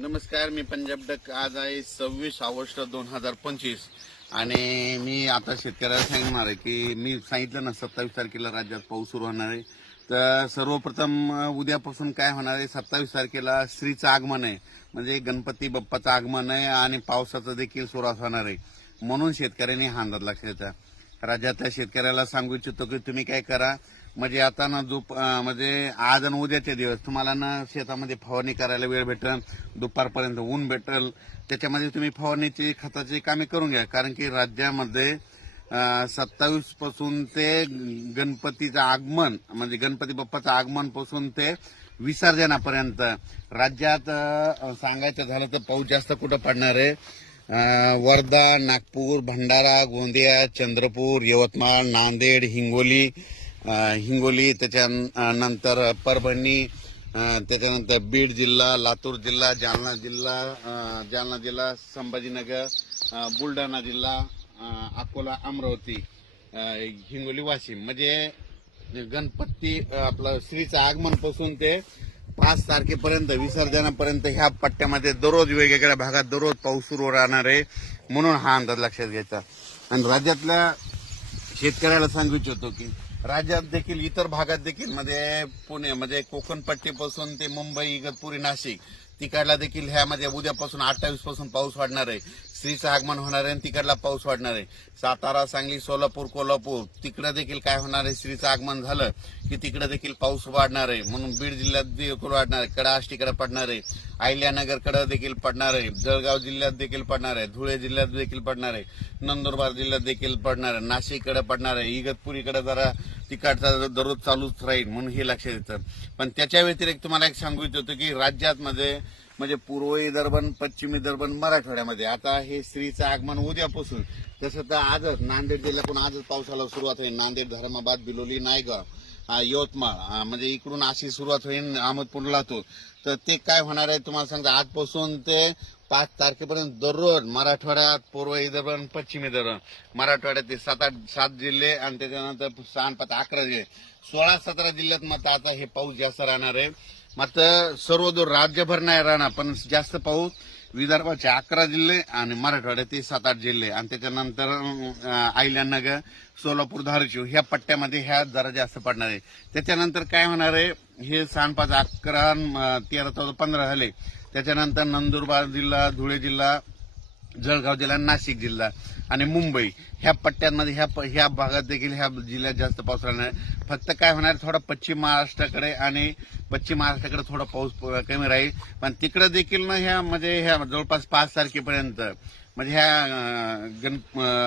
नमस्कार मी पंजाब डक. आज आहे सव्वीस ऑगस्ट दोन हजार पंचवीस. आणि मी आता शेतकऱ्याला सांगणार आहे की मी सांगितलं ना सत्तावीस तारखेला राज्यात पाऊस सुरू होणार आहे. तर सर्वप्रथम उद्यापासून काय होणार आहे? सत्तावीस तारखेला श्रीचं आगमन आहे. म्हणजे गणपती बाप्पाचं आगमन आहे आणि पावसाचं देखील सुरुवात होणार आहे. म्हणून शेतकऱ्यांनी हा अंदाज लक्षात घ्यायचा राज्यातल्या शेतकऱ्याला सांगू इच्छितो की तुम्ही काय करा. म्हणजे आता ना जो म्हणजे आज आणि उद्याचे दिवस तुम्हाला ना शेतामध्ये फवारणी करायला वेळ भेटेल दुपारपर्यंत ऊन भेटेल त्याच्यामध्ये तुम्ही फवारणीची खताची कामे करून घ्या. कारण की राज्यामध्ये सत्तावीसपासून ते गणपतीचं आगमन म्हणजे गणपती बाप्पाचं आगमनपासून ते विसर्जनापर्यंत राज्यात सांगायचं झालं तर पाऊस जास्त कुठं पडणार आहे? वर्धा नागपूर भंडारा गोंदिया चंद्रपूर यवतमाळ नांदेड हिंगोली हिंगोली त्याच्यानंतर परभणी त्याच्यानंतर बीड जिल्हा लातूर जिल्हा जालना जिल्हा जालना जिल्हा संभाजीनगर बुलढाणा जिल्हा अकोला अमरावती हिंगोली वाशिम. म्हणजे गणपती आपलं श्रीचं आगमनपासून ते पाच तारखेपर्यंत विसर्जनापर्यंत ह्या पट्ट्यामध्ये दररोज वेगवेगळ्या भागात दररोज पाऊस सुरू राहणार आहे म्हणून हा अंदाज लक्षात घ्यायचा. आणि राज्यातल्या शेतकऱ्याला सांगू इच्छितो की राज्यात देखील इतर भागात देखील मध्ये पुणे म्हणजे कोकण पट्टीपासून ते मुंबई इगतपुरी नाशिक तिकडला देखील ह्यामध्ये उद्यापासून अठ्ठावीसपासून पाऊस वाढणार आहे. स्त्रीचं आगमन होणार आहे आणि तिकडला पाऊस वाढणार आहे. सातारा सांगली सोलापूर कोल्हापूर तिकडं देखील काय होणार आहे? स्त्रीचं आगमन झालं की तिकडे देखील पाऊस वाढणार आहे. म्हणून बीड जिल्ह्यात देखील वाढणार आहे. कडा आष्टीकडे पडणार आहे. अहिल्यानगरकडे देखील पडणार आहे. जळगाव जिल्ह्यात देखील पडणार आहे. धुळे जिल्ह्यात देखील पडणार आहे. नंदुरबार जिल्ह्यात देखील पडणार आहे. नाशिककडे पडणार आहे. इगतपुरीकडे जरा तिकडचा दररोज चालूच राहील म्हणून हे लक्षात येतं पण त्याच्या व्यतिरिक्त तुम्हाला एक सांगू इच्छितो की राज्यात मध्ये म्हणजे पूर्व विदर्भ पश्चिमी पश्चिम मराठवाड्यामध्ये. आता हे स्त्रीचं आगमन उद्यापासून. तसं तर आजच नांदेड जिल्ह्यातून आजच पावसाला सुरुवात होईल. नांदेड धर्माबाद बिलोली नायगाव यवतमाळ म्हणजे इकडून अशी सुरुवात होईल अहमदपूर लातूर तर ते काय होणार आहे तुम्हाला सांगता. आजपासून ते पाच तारखेपर्यंत दररोज मराठवाड्यात पूर्व विदर्भ पश्चिमी पश्चिम विदर्भ मराठवाड्यात ते सात आठ सात जिल्हे आणि त्याच्यानंतर सहा पाच अकरा जिल्हे. सोळा सतरा जिल्ह्यात मात्र आता हे पाऊस जास्त राहणार आहे. मात्र सर्व दूर राज्यभर नाही राहणार पण जास्त पाऊस विदर्भाचे अकरा जिल्हे आणि मराठवाड्याचे सात आठ जिल्हे. आणि त्याच्यानंतर अं, सोलापूर धारशिव ह्या पट्ट्यामध्ये ह्या जरा जास्त पडणार आहे. त्याच्यानंतर काय होणार आहे? हे सहा पाच अकरा तेरा चौदा पंधरा झाले त्याच्यानंतर नंदुरबार जिल्हा धुळे जिल्हा जळगाव जिल्हा नाशिक जिल्हा आणि मुंबई. ह्या पट्ट्यांमध्ये ह्या ह्या भागात देखील ह्या जिल्ह्यात जास्त पाऊस राहणार फक्त काय होणार थोडा पश्चिम महाराष्ट्राकडे आणि पश्चिम महाराष्ट्राकडे थोडा पाऊस कमी राहील. पण तिकडे देखील ना ह्या म्हणजे ह्या जवळपास पाच तारखेपर्यंत म्हणजे ह्या गण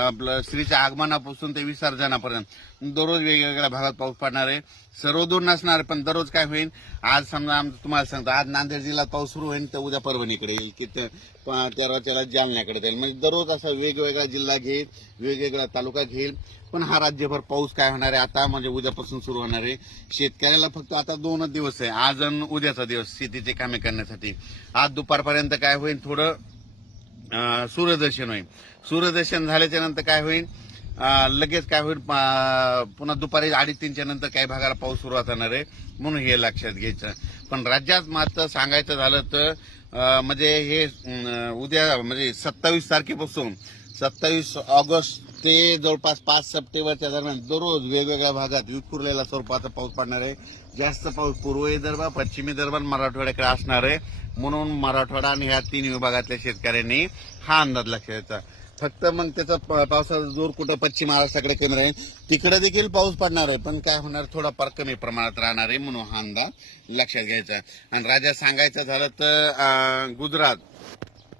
आपलं श्रीच्या आगमनापासून ते विसर्जनापर्यंत. दररोज वेगवेगळ्या भागात पाऊस पडणार आहे. सर्वदूर नसणार पण दररोज काय होईल? आज समजा आम- तुम्हाला सांगतो आज नांदेड जिल्ह्यात पाऊस सुरू होईल तर उद्या परभणीकडे येईल की प- तेरा त्याला जालन्याकडे जाईल. म्हणजे दररोज असा वेगवेगळा जिल्हा घेईल वेगवेगळा तालुका घेईल पण हा राज्यभर पाऊस काय होणार आहे? आता म्हणजे उद्यापासून सुरू होणार आहे. शेतकऱ्याला फक्त आता दोनच दिवस आहे. आज आणि उद्याचा दिवस शेतीचे कामे करण्यासाठी. आज दुपारपर्यंत काय होईल? थोडं सूर्यदर्शन होईल. सूर्यदर्शन झाल्याच्यानंतर काय होईल? लगेच काय होईल? पुन्हा दुपारी अडीच तीनच्या नंतर काही भागाला पाऊस सुरुवात होणार आहे म्हणून हे लक्षात घ्यायचं. पण राज्यात मात्र सांगायचं झालं तर म्हणजे हे उद्या म्हणजे सत्तावीस तारखेपासून सत्तावीस ऑगस्ट ते जवळपास पाच सप्टेंबरच्या दरम्यान दररोज वेगवेगळ्या भागात विखुरलेला स्वरूपाचा पाऊस पडणार आहे. जास्त पाऊस पूर्व विदर्भ पश्चिम विदर्भ मराठवाड्याकडे असणार आहे. म्हणून मराठवाडा आणि ह्या तीन विभागातल्या शेतकऱ्यांनी हा अंदाज लक्षात द्यायचा. फक्त मग त्याचा प- पावसाचा जोर कुठं पश्चिम महाराष्ट्राकडे केंद्र आहे. तिकडे देखील पाऊस पडणार आहे पण काय होणार थोडाफार कमी प्रमाणात राहणार आहे म्हणून हा अंदाज लक्षात घ्यायचा. आणि राजा सांगायचं झालं तर गुजरात.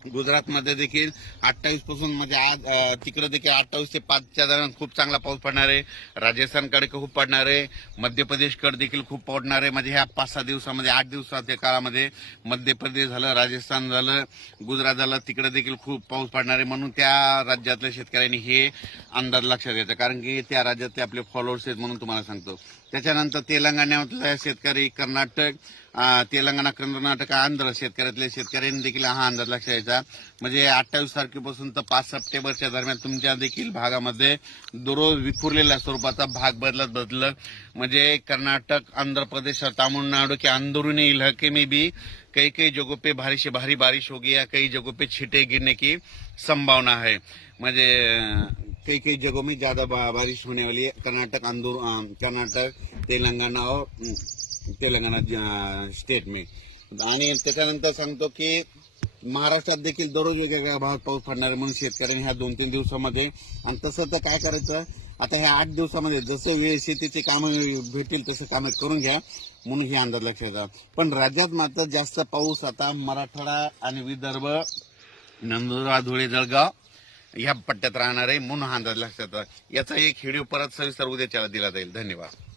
गुजरातमध्ये देखील अठ्ठावीसपासून म्हणजे आज तिकडे देखील अठ्ठावीस ते पाचच्या दरम्यान खूप चांगला पाऊस पडणार आहे. राजस्थानकडे खूप पडणार आहे. मध्य प्रदेशकडे देखील खूप पडणार आहे. म्हणजे ह्या पाच सहा दिवसामध्ये आठ दिवसाच्या काळामध्ये मध्य प्रदेश झालं राजस्थान झालं गुजरात झालं तिकडे देखील खूप पाऊस पडणार आहे. म्हणून त्या राज्यातल्या शेतकऱ्यांनी हे अंदाज लक्षात घ्यायचा. कारण की त्या राज्यातले आपले फॉलोअर्स आहेत म्हणून तुम्हाला सांगतो. त्याच्यानंतर तेलंगणामधल्या शेतकरी कर्नाटक तेलंगणा कर्नाटक आंध्र शेतकऱ्यातल्या शेतकऱ्यांनी देखील हा अंदाज लक्षात घ्यायचा. म्हणजे अठ्ठावीस तारखेपासून तर पाच सप्टेंबरच्या दरम्यान तुमच्या देखील भागामध्ये दररोज विखुरलेल्या स्वरूपाचा भाग बदलत बदलत म्हणजे कर्नाटक आंध्र प्रदेश और तमिलनाडु के अंदरूनी इलाके में भी कई कई जगहों पे भारी से भारी बारिश होगी या कई जगहों पे छींटे गिरने की संभावना है म्हणजे कई कई जगहों में ज्यादा बा- बारिश होने वाली है। कर्नाटक आंदोर कर्नाटक तेलंगाना और अं, तेलंगाना स्टेट में। आणि त्याच्यानंतर सांगतो की महाराष्ट्रात देखील दररोज वेगवेगळ्या भागात पाऊस पडणार आहे म्हणून शेतकऱ्यांनी ह्या दोन तीन दिवसामध्ये आणि तसं तर काय करायचं आता ह्या आठ दिवसामध्ये जसं वेळ शेतीचे कामं भेटतील तसं कामं करून घ्या म्हणून हे अंदाज लक्षात येतात. पण राज्यात मात्र जास्त पाऊस आता मराठवाडा आणि विदर्भ नंदुरबार धुळे जळगाव ह्या पट्ट्यात राहणार आहे म्हणून हा अंदाज लक्षात याचा एक व्हिडिओ परत सविस्तर उद्याच्याला दिला जाईल. धन्यवाद.